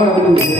Senhor.